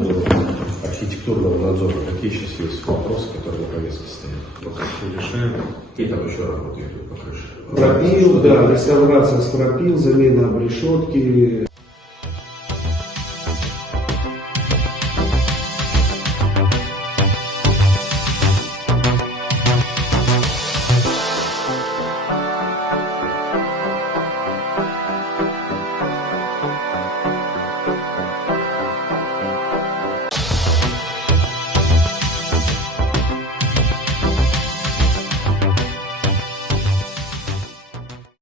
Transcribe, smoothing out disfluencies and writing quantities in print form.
поводу архитектурного надзора, какие сейчас есть вопросы, которые на повестке стоят? Пока все решаем. И там еще работы идут по крыше. Пропил, да, реставрация стропил, замена обрешетки.